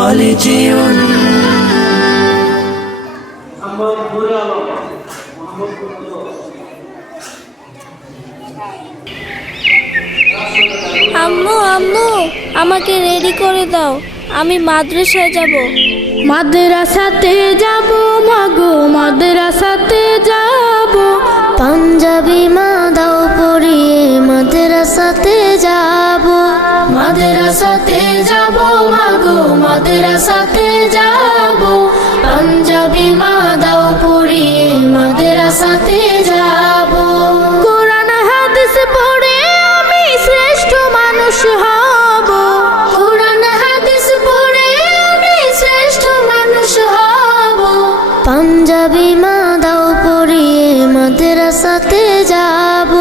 হলে জীবন। আম্মু আম্মু আমাকে রেডি করে দাও, আমি মাদ্রাসায় যাব। মাদ্রাসাতে যাব মাগো, মাদ্রাসাতে যাব। পাঞ্জাবি মা দাও পরিয়ে মাদ্রাসাতে যাব। মাদ্রাসাতে যাব মাগো, মাদ্রাসাতে যাব। পাঞ্জাবি মা দাও পরিয়ে মাদ্রাসাতে যাব। কোরআন হাদিস পড়ে আমি শ্রেষ্ঠ মানুষ হব। কোরআন হাদিস পড়ে আমি শ্রেষ্ঠ মানুষ হব। পাঞ্জাবি মা দাও পরিয়ে মাদ্রাসাতে যাব।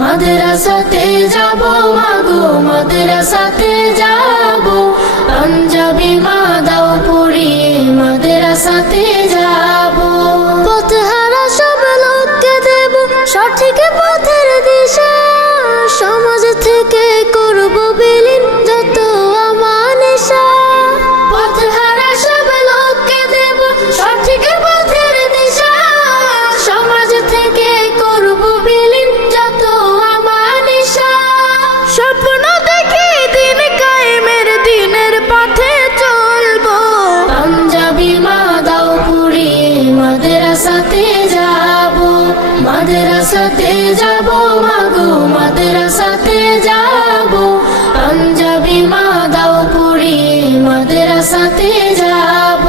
মাদ্রাসাতে যাব মাগো, মাদ্রাসাতে যাব। পাঞ্জাবি মা দাও পরিয়ে মাদ্রাসাতে যাব। পথহারা সব লোককে দেব সঠিক পথের দিশা। সমাজ থেকে করব বিলীন যত আমানিশা। পথহারা সব লোককে দেব সঠিক পথের দিশা। সমাজ থেকে করব বিলীন যত আমানিশা। স্বপ্ন দেখি দিন কায়েমের, দিনের পথে চলবো। পাঞ্জাবি মা দাও পরিয়ে মাদ্রাসাতে যাব। মাদ্রাসাতে যাব মাগো, মাদ্রাসাতে যাব। পাঞ্জাবি মা দাও পরিয়ে মাদ্রাসাতে যাব।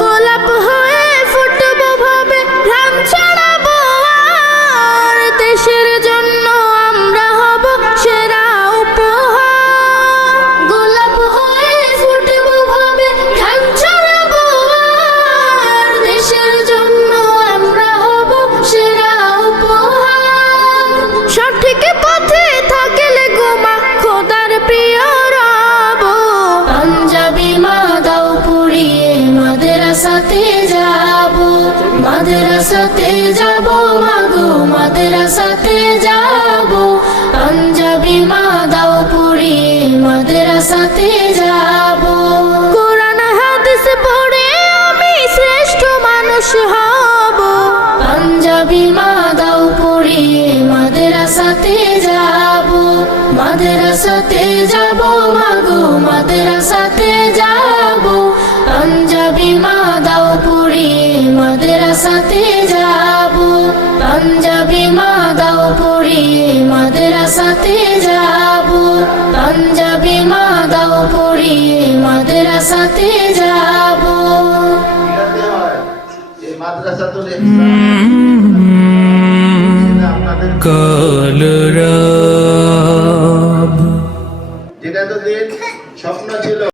গোলাপ হয়ে ফুটবো ভাবে ঘাম ছড়াবো আর। দেশের জন্য আমরা হব সেরা উপহার। গোলাপ হয়ে ফুটবো ভাবে ঘাম ছড়াবো আর। দেশের জন্য আমরা হব সেরা উপহার। সঠিক পথে থাকলে গোমা খোদার প্রিয় রব। পাঞ্জাবি মা দাও পরিয়ে মাদ্রাসাতে যাব। মাদ্রাসাতে যাব মাগো, মাদ্রাসাতে যাব। পাঞ্জাবি মা দাও পরিয়ে মাদ্রাসাতে যাব। কোরআন হাদিস পড়ে আমি শ্রেষ্ঠ মানুষ হব। পাঞ্জাবি মা দাও পরিয়ে মাদ্রাসাতে যাব। মাদ্রাসাতে যাব মাগো, মাদ্রাসাতে যাব। পাঞ্জাবি মা দাও পরিয়ে মাদ্রাসাতে যাব। পাঞ্জাবি মা দাও পরিয়ে মাদ্রাসাতে যাব। পাঞ্জাবি মা দাও পরিয়ে মাদ্রাসাতে যাব। কলরব যেটা তো দিন স্বপ্ন ছিল